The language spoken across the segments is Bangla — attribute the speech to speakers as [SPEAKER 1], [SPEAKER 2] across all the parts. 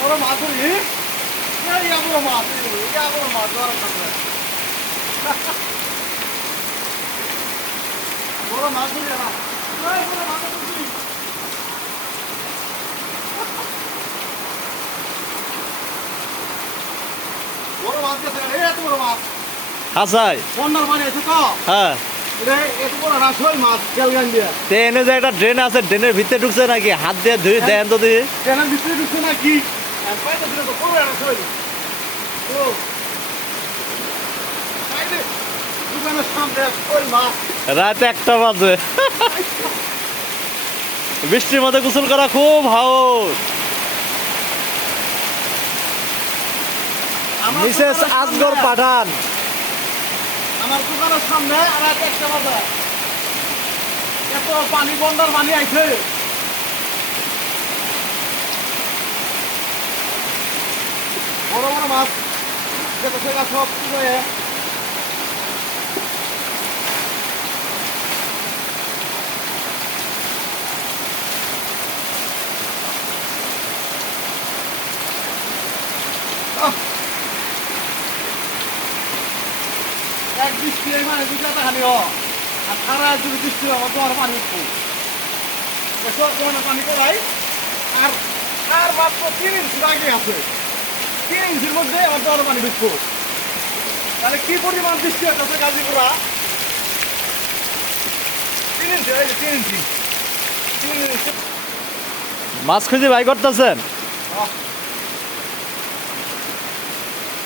[SPEAKER 1] বড় মাছ ধরি ইয়া বড় মাছ ইয়া বড় বড় মাছ না বড় মাছ গেছে এত বড় মাছ
[SPEAKER 2] আসাই
[SPEAKER 1] বন্যার পানি আছে তো?
[SPEAKER 2] হ্যাঁ।
[SPEAKER 1] এটা এত বড় না শোল মাছ কেলগান দিয়ে।
[SPEAKER 2] তে এনে যে একটা ড্রেন আছে ড্রেনের ভিতরে ঢুকছে নাকি? হাত দিয়ে ধুই দেন যদি।
[SPEAKER 1] ট্রেনের ভিতরে ঢুকছে নাকি?
[SPEAKER 2] রাত একটা বাজে। বৃষ্টির মধ্যে গোসল করা খুব হাউস। মিসেস আসগর পাঠান।
[SPEAKER 1] আমার দোকানের সামনে আর একটা বাজার। এত পানি বন্ধার পানি আইছে। বড় বড় মাছ, যেটা সেটা সব কি এক বৃষ্টি এই মানে দুটা খালি হ। আর সারা যদি বৃষ্টি আমার তোমার পানি উঠবো তোমার পানি করাই আর আর মাত্র তিন ইঞ্চি আগে আছে। তিন ইঞ্চির মধ্যে আমার তোমার পানি ঢুকবো তাহলে কি পরিমাণ বৃষ্টি হচ্ছে গাজীপুরা? তিন ইঞ্চি তিন ইঞ্চি। তিন ইঞ্চি।
[SPEAKER 2] মাছ খুঁজে বাই করতেছেন?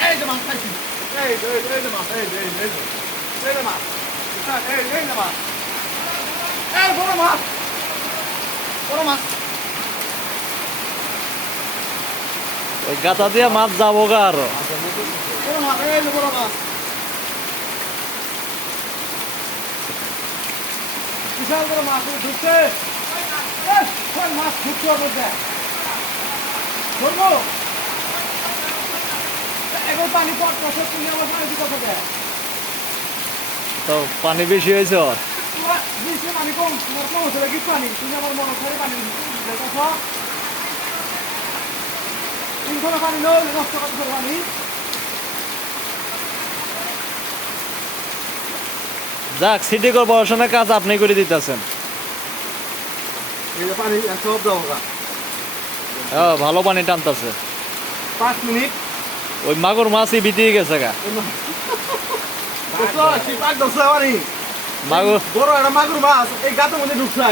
[SPEAKER 1] এই যে মাছ খাইছি। এই এই এই মাছ এই এই এই এই মাছ এই এই মাছ এই বড় মাছ বড় মাছ
[SPEAKER 2] ওই গাতা দিয়ে মাছ যাব গা আরও।
[SPEAKER 1] বড় মাছ এই বড় মাছ বিশাল বড় মাছ ঢুকছে মাছ ঢুকছে ধরবো? এবার পানি পট কষে তুমি আমার পানি দিতে থাকে
[SPEAKER 2] তো পানি বেশি হয়েছে ওর।
[SPEAKER 1] বেশি পানি কম তোমার কম হচ্ছে কি পানি? তুমি আমার মনে করে পানি পানি নেই নষ্ট করতে পানি
[SPEAKER 2] যাক সিটি কর্পোরেশনের কাজ আপনি করে দিতেছেন। ভালো পানি টানতেছে।
[SPEAKER 1] পাঁচ মিনিট।
[SPEAKER 2] ওই মাগুর মাছই বিতিয়ে গেছে গা। মাগুর
[SPEAKER 1] বড় একটা মাগুর মাছ এই গাতের মধ্যে ঢুকছে।